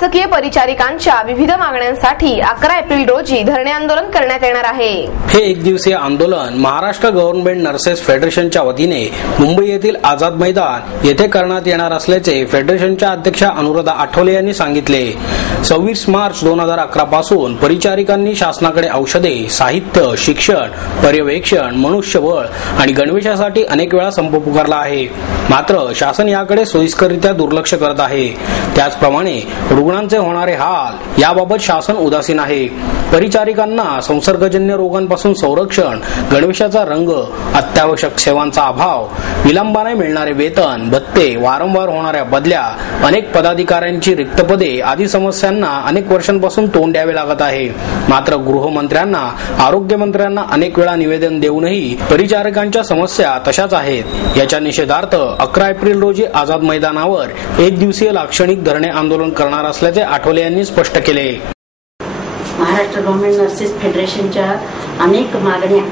शासकीय परिचारिकांच्या विविध मागण्यांसाठी 11 एप्रिल रोजी धरणे आंदोलन करण्यात येणार आहे। हे एक दिवसीय आंदोलन महाराष्ट्र गव्हर्नमेंट नर्सेस फेडरेशनच्या वतीने मुंबई येथील आझाद मैदान येथे करण्यात येणार असल्याचे फेडरेशनच्या अध्यक्षा अनुराधा आठवले यांनी सांगितले। 26 मार्च 2011 पासून परिचारिकांनी शासनाकडे औषधे, साहित्य, शिक्षण, पर्यवेक्षण, मनुष्यबळ आणि गणवेशासाठी अनेक वेळा संप पुकारला आहे। मात्र शासन याकडे सोयीस्कररित्या दुर्लक्ष करत आहे। त्याचप्रमाणे रुग्णांचे होणारे हाल याबाबत शासन उदासीन आहे। परिचारिकांना संसर्गजन्य रोगांपासून संरक्षण, गणवेशाचा रंग, अत्यावश्यक सेवांचा अभाव, विलंबाने मिळणारे वेतन, भत्ते, वारंवार होणाऱ्या बदल्या, अनेक पदाधिकाऱ्यांची रिक्त पदे आदी समस्यांना अनेक वर्षांपासून तोंड द्यावे लागत आहे। मात्र गृहमंत्र्यांना, आरोग्यमंत्र्यांना अनेक वेळा निवेदन देऊनही परिचारिकांच्या समस्या तशाच आहेत। याच्या निषेधार्थ 11 एप्रिल रोजी आझाद मैदानावर एक दिवसीय लाक्षणिक धरणे आंदोलन करणार असल्याचे आठवले यांनी स्पष्ट केले। महाराष्ट्र गव्हर्नमेंट नर्सेस फेडरेशनच्या अनेक मागण्या,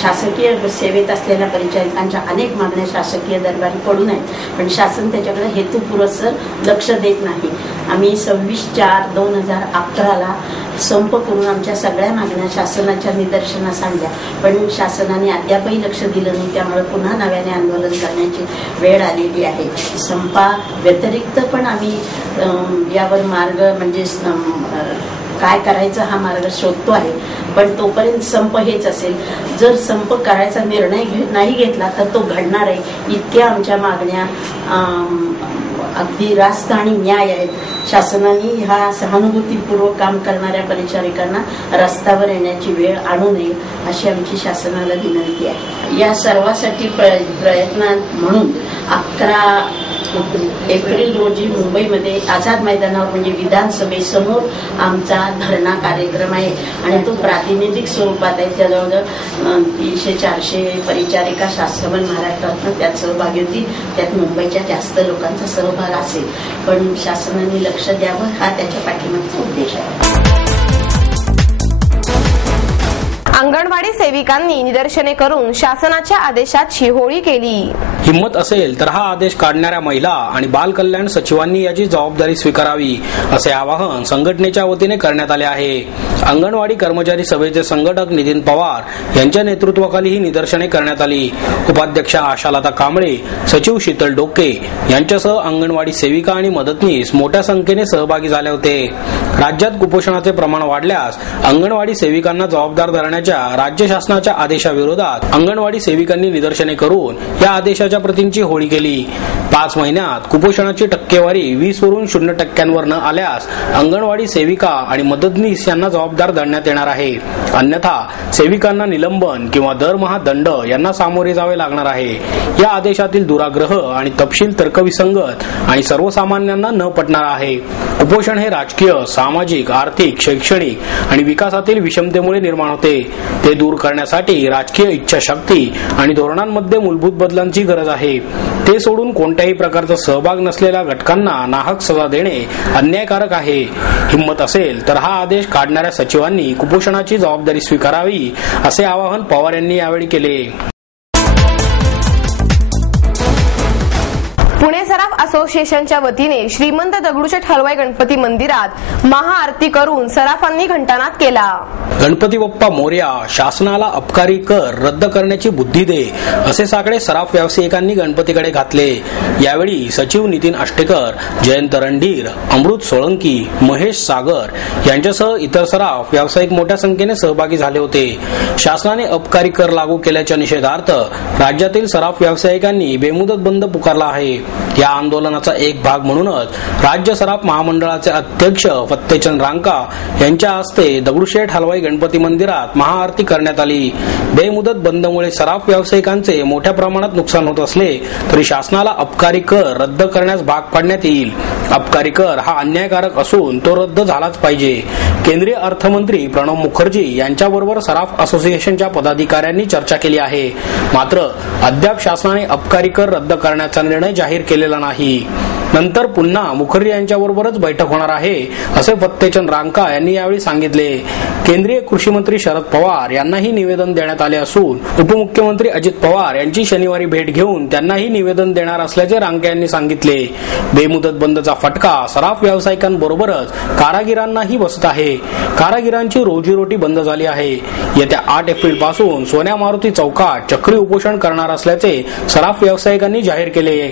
शासकीय सेवेत असलेल्या परिचारिकांच्या अनेक मागण्या शासकीय दरबारी पडून आहेत, पण शासन त्याच्याकडे हेतुपुरस्सर लक्ष देत नाही। आम्ही 26/4/2011 संप करून आमच्या सगळ्या मागण्या शासनाच्या निदर्शनास आणल्या, पण शासनाने अद्यापही लक्ष दिलं नाही। त्यामुळे पुन्हा नव्याने आंदोलन करण्याची वेळ आलेली आहे। संपा व्यतिरिक्त पण आम्ही यावर मार्ग म्हणजे काय करायचं हा मार्ग शोधतो आहे, पण तोपर्यंत संप हेच असेल। जर संप करायचा निर्णय नाही घेतला तर तो घडणार आहे। इतक्या आमच्या मागण्या अगदी रास्त आणि न्याय आहेत। शासनाने ह्या सहानुभूतीपूर्वक काम करणाऱ्या परिचारिकांना रस्त्यावर येण्याची वेळ आणू नये अशी आमची शासनाला विनंती आहे। या सर्वासाठी प्रयत्न म्हणून 11 एप्रिल रोजी मुंबईमध्ये आझाद मैदानावर म्हणजे विधानसभेसमोर आमचा धरणा कार्यक्रम आहे आणि तो प्रातिनिधिक स्वरूपात आहे। जवळजवळ 300-400 परिचारिका शासनभर महाराष्ट्रातून त्यात सहभागी होती। त्यात मुंबईच्या जास्त लोकांचा सहभाग असेल, पण शासनाने लक्ष द्यावं हा त्याच्या पाठीमागचा उद्देश आहे। अंगणवाडी सेविकांनी निदर्शने करून शासनाच्या आदेशाची होळी केली। हिम्मत असेल तर हा आदेश काढणाऱ्या महिला आणि बाल कल्याण सचिवांनी याची जबाबदारी स्वीकारावी असे आवाहन संघटनेच्या वतीने करण्यात आले आहे। अंगणवाडी कर्मचारी सभेचे संघटक नितीन पवार यांच्या नेतृत्वाखाली ही निदर्शने करण्यात आली। उपाध्यक्षा आशालता कांबळे, सचिव शीतल डोके यांच्यासह अंगणवाडी सेविका आणि मदतनीस मोठ्या संख्येने सहभागी झाले होते। राज्यात कुपोषणाचे प्रमाण वाढल्यास अंगणवाडी सेविकांना जबाबदार धरण्याच्या राज्य शासनाच्या आदेशाविरोधात अंगणवाडी सेविकांनी निदर्शने करून या आदेशाच्या प्रतींची होळी केली। 5 महिन्यात कुपोषणाची टक्केवारी 20 वरून 0% न आल्यास अंगणवाडी सेविका आणि मदतनीस यांना जबाबदार धरण्यात येणार आहे। अन्यथा सेविकांना निलंबन किंवा दरमहा दंड यांना सामोरे जावे लागणार आहे। या आदेशातील दुराग्रह आणि तपशील तर्कविसंगत आणि सर्वसामान्यांना न पटणार आहे। कुपोषण हे राजकीय, सामाजिक, आर्थिक, शैक्षणिक आणि विकासातील विषमतेमुळे निर्माण होते। ते दूर करण्यासाठी राजकीय इच्छाशक्ती आणि धोरणांमध्ये मूलभूत बदलांची गरज आहे। ते सोडून कोणत्याही प्रकारचा सहभाग नसलेल्या घटकांना नाहक सजा देणे अन्यायकारक आहे। हिम्मत असेल तर हा आदेश काढणाऱ्या सचिवांनी कुपोषणाची जबाबदारी स्वीकारावी असे आवाहन पवार यांनी यावेळी केले। पुणे सराफ असोसिएशनच्या वतीने श्रीमंत दगडूशेठ हलवाई गणपती मंदिरात महाआरती करून सराफांनी घंटानाद केला। गणपती बाप्पा मोरया, शासनाला अबकारी कर रद्द करण्याची बुद्धी दे असे साकडे सराफ व्यावसायिकांनी गणपतीकडे घातले। यावेळी सचिव नितीन आष्टेकर, जयंत रणधीर, अमृत सोळंकी, महेश सागर यांच्यासह इतर सराफ व्यावसायिक मोठ्या संख्येने सहभागी झाले होते। शासनाने अबकारी कर लागू केल्याच्या निषेधार्थ राज्यातील सराफ व्यावसायिकांनी बेमुदत बंद पुकारला आहे। या आंदोलनाचा एक भाग म्हणूनच राज्य सराफ महामंडळाचे अध्यक्ष फत्तेचंद रांका यांच्या हस्ते दगडूशेठ हलवाई गणपती मंदिरात महाआरती करण्यात आली। बेमुदत बंदमुळे सराफ व्यावसायिकांचे मोठ्या प्रमाणात नुकसान होत असले तरी शासनाला अबकारी कर रद्द करण्यास भाग पाडण्यात येईल। अबकारी कर हा अन्यायकारक असून तो रद्द झालाच पाहिजे। केंद्रीय अर्थमंत्री प्रणव मुखर्जी यांच्याबरोबर सराफ असोसिएशनच्या पदाधिकाऱ्यांनी चर्चा केली आहे। मात्र अद्याप शासनाने अबकारी कर रद्द करण्याचा निर्णय जाहीर केलेला नाही। नंतर पुन्हा मुखर्जी यांच्याबरोबरच बैठक होणार आहे असे फत्तेचंद रांका यांनी यावेळी सांगितले. केंद्रीय कृषी मंत्री शरद पवार यांनाही निवेदन देण्यात आले असून उपमुख्यमंत्री अजित पवार यांची शनिवारी भेट घेऊन त्यांनाही निवेदन देणार असल्याचे रांका यांनी सांगितले. बेमुदत बंदचा फटका सराफ व्यावसायिकांबरोबरच कारागिरांनाही बसत आहे. कारागिरांची रोजीरोटी बंद झाली आहे. येत्या 8 एप्रिल पासून सोन्या मारुती चौकात चक्री उपोषण करणार असल्याचे सराफ व्यावसायिकांनी जाहीर केले.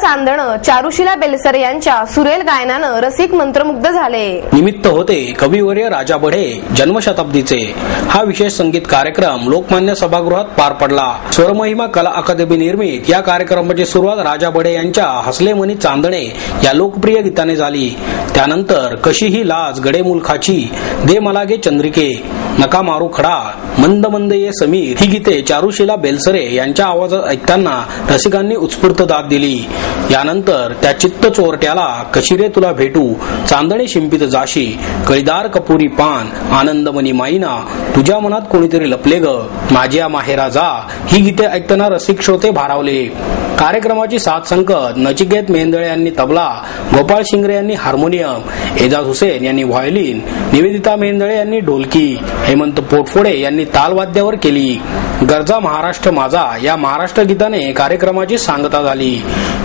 चांदणं चारुशीला बेलसरे यांच्या सुरेल गायनानं रसिक मंत्रमुग्ध झाले. निमित्त होते कविवर्य राजा बढे जन्मशताब्दीचे. हा विशेष संगीत कार्यक्रम लोकमान्य सभागृहात पार पडला. स्वरमहिमा कला अकादमी निर्मित या कार्यक्रमाची सुरुवात राजा बढे यांच्या हसले मनी चांदणे या लोकप्रिय गीताने झाली. त्यानंतर कशी ही लाज गडे मुलखाची, दे मला गे चंद्रिके, नका मारू खडा, मंद मंद ये समीर ही गीते चारुशीला बेलसरे यांच्या आवाजात ऐकताना रसिकांनी उत्स्फूर्त दाद दिली. यानंतर त्या चित्त चोरट्याला, कशी रे तुला भेटू, चांदणे शिंपित जाशी, कळीदार कपुरी पान, आनंदमनी माईना, तुझ्या मनात कोणीतरी लपले ग, माझ्या माहेरा जा ही गीते ऐकताना रसिक श्रोते भारावले. कार्यक्रमाची साथ संगत नचिकेत मेंदळे यांनी तबला, गोपाळ शिंगरे यांनी हार्मोनियम, एजाज हुसेन यांनी व्हायोलिन, निवेदिता मेंदळे यांनी ढोलकी, हेमंत पोटफोडे यांनी तालवाद्यावर केली. गरजा महाराष्ट्र माझा या महाराष्ट्र गीताने कार्यक्रमाची सांगता झाली.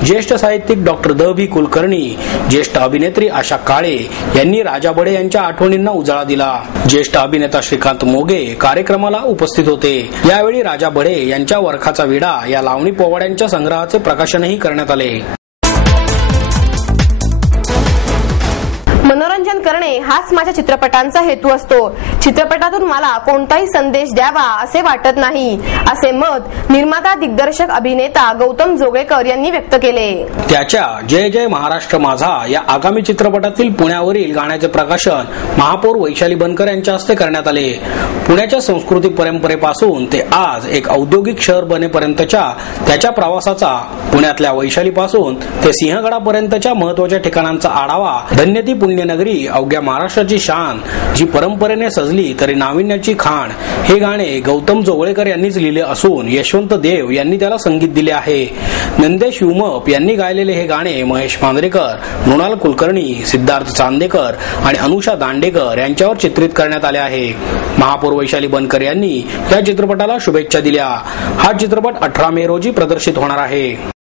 ज्येष्ठ साहित्यिक डॉक्टर द बी कुलकर्णी, ज्येष्ठ अभिनेत्री आशा काळे यांनी राजा बढे यांच्या आठवणींना उजाळा दिला. ज्येष्ठ अभिनेता श्रीकांत मोगे कार्यक्रमाला उपस्थित होते. यावेळी राजा बढे यांच्या वरखाचा विडा या लावणी पोवाड्यांच्या संग्रहाचे प्रकाशनही करण्यात आले. मनोरंजन करणे हाच माझ्या चित्रपटांचा हेतू असतो. चित्रपटातून मला कोणताही संदेश द्यावा असे वाटत नाही, असे मत निर्माता, दिग्दर्शक, अभिनेता गौतम जोगळेकर यांनी व्यक्त केले. त्याच्या जय जय महाराष्ट्र माझा या आगामी चित्रपटातील पुण्यावरील गाण्याचे प्रकाशन महापौर वैशाली बनकर यांच्या हस्ते करण्यात आले. पुण्याच्या सांस्कृतिक परंपरेपासून ते आज एक औद्योगिक शहर बनेपर्यंतच्या त्याच्या प्रवासाचा, पुण्यातल्या वैशालीपासून ते सिंहगडापर्यंतच्या महत्वाच्या ठिकाणांचा आढावा धन्यती पुण्यनगरी अवघ्या महाराष्ट्राची शान जी परंपरेने सजली तरी नाविन्याची खाण हे गाणे गौतम जोगळेकर यांनीच लिहिले असून यशवंत देव यांनी त्याला संगीत दिले आहे. नंदेश युमप यांनी गायलेले हे गाणे महेश मांजरेकर, मृणाल कुलकर्णी, सिद्धार्थ चांदेकर आणि अनुषा दांडेकर यांच्यावर चित्रित करण्यात आले आहे. महापौर वैशाली बनकर यांनी या चित्रपटाला शुभेच्छा दिल्या. हा चित्रपट 18 मे रोजी प्रदर्शित होणार आहे.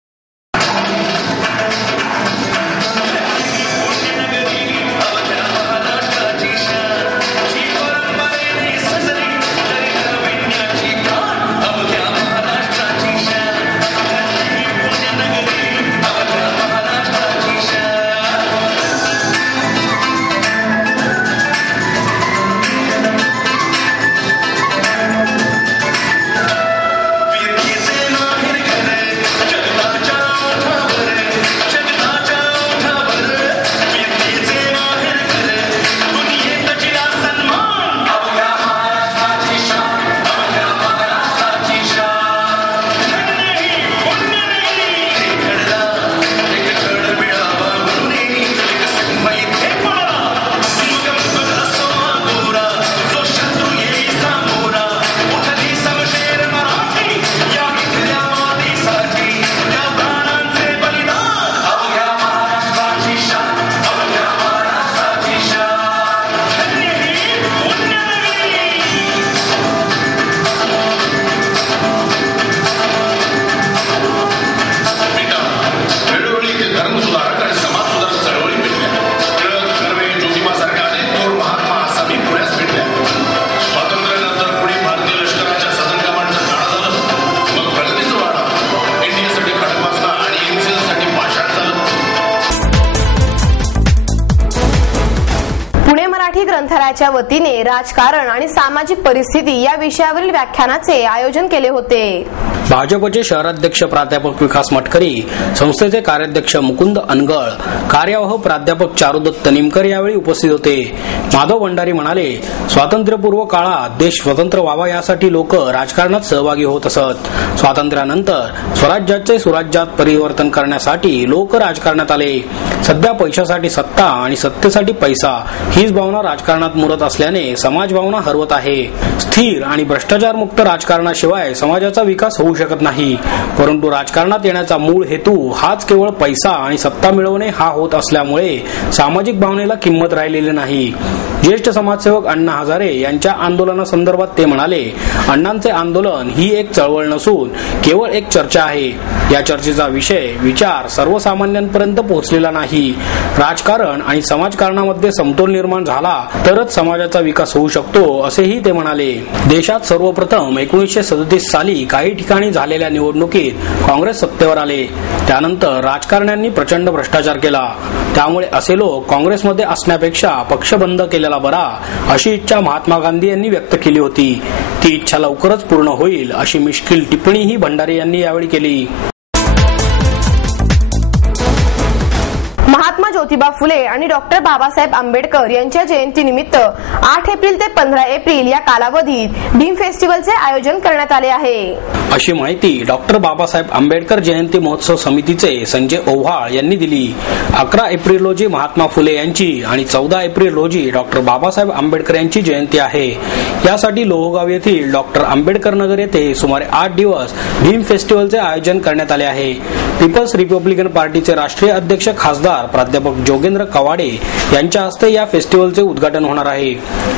ग्रंथालयाच्या वतीने राजकारण आणि सामाजिक परिस्थिती या विषयावरील व्याख्यानाचे आयोजन केले होते. भाजपचे शहराध्यक्ष प्राध्यापक विकास मटकरी, संस्थेचे कार्याध्यक्ष मुकुंद अनगळ, कार्यवाह प्राध्यापक चारुदत्त निमकर यावेळी उपस्थित होते. माधव भंडारी म्हणाले, स्वातंत्र्यपूर्व काळात देश स्वतंत्र व्हावा यासाठी लोक राजकारणात सहभागी होत असत. स्वातंत्र्यानंतर स्वराज्याचे सुराज्यात परिवर्तन करण्यासाठी लोक राजकारणात आले. सध्या पैशासाठी सत्ता आणि सत्तेसाठी पैसा हीच भावना राजकारणात मुरत असल्याने समाज भावना हरवत आहे. स्थिर आणि भ्रष्टाचार मुक्त राजकारणाशिवाय समाजाचा विकास होऊ शकत नाही. परंतु राजकारणात येण्याचा मूळ हेतू हाच केवळ पैसा आणि सत्ता मिळवणे हा होत असल्यामुळे सामाजिक भावनेला किंमत राहिलेली नाही. ज्येष्ठ समाजसेवक अण्णा हजारे यांच्या आंदोलनासंदर्भात ते म्हणाले, अण्णांचे आंदोलन ही एक चळवळ नसून केवळ एक चर्चा आहे. या चर्चेचा विचार सर्वसामान्यांपर्यंत पोहोचलेला नाही. राजकारण आणि समाजकारणामध्ये समतोल निर्माण झाला तरच समाजाचा विकास होऊ शकतो असेही ते म्हणाले. देशात सर्वप्रथम 1937 साली काही ठिकाणी झालेल्या निवडणुकीत काँग्रेस सत्तेवर आले. त्यानंतर राजकारण्यांनी प्रचंड भ्रष्टाचार केला. त्यामुळे असे लोक काँग्रेसमध्ये असण्यापेक्षा पक्ष बंद केलेला बरा अशी इच्छा महात्मा गांधी यांनी व्यक्त केली होती. ती इच्छा लवकरच पूर्ण होईल अशी मिश्किल टिप्पणीही भंडारी यांनी यावेळी केली. महात्मा ज्योतिबा फुले आणि डॉक्टर बाबासाहेब आंबेडकर यांच्या जयंतीनिमित्त 8 एप्रिल ते 15 एप्रिल या कालावधीत भीम फेस्टिवलचे आयोजन करण्यात आले आहे, अशी माहिती डॉक्टर बाबासाहेब आंबेडकर जयंती महोत्सव समितीचे संजय ओव्हाळ यांनी दिली. 11 एप्रिल रोजी महात्मा फुले यांची आणि 14 एप्रिल रोजी डॉक्टर बाबासाहेब आंबेडकर यांची जयंती आहे. यासाठी लोहगाव येथील डॉक्टर आंबेडकर नगर येथे सुमारे 8 दिवस भीम फेस्टिवलचे आयोजन करण्यात आले आहे. पीपल्स रिपब्लिकन पार्टीचे राष्ट्रीय अध्यक्ष खासदार प्राध्यापक जोगेंद्र कवाडे यांच्या हस्ते या फेस्टिवलचे उद्घाटन होणार आहे.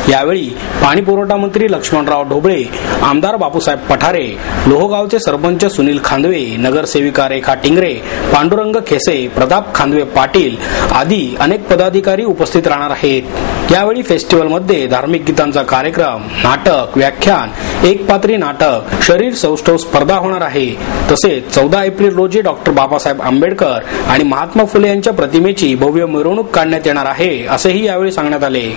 यावेळी पाणीपुरवठा मंत्री लक्ष्मणराव ढोबळे, आमदार बापूसाहेब पठारे, लोहगावचे सरपंच सुनील खांदवे, नगरसेविका रेखा टिंगरे, पांडुरंग खेसे, प्रताप खांदवे पाटील आदी अनेक पदाधिकारी उपस्थित राहणार आहेत. यावेळी फेस्टिवलमध्ये धार्मिक गीतांचा कार्यक्रम, नाटक, व्याख्यान, एकपात्री नाटक, शरीर सौष्ठव स्पर्धा होणार आहे. तसेच 14 एप्रिल रोजी डॉक्टर बाबासाहेब आंबेडकर आणि महात्मा फुले यांच्या प्रतिमेची भव्य मिरवणूक काढण्यात येणार आहे असेही यावेळी सांगण्यात आले.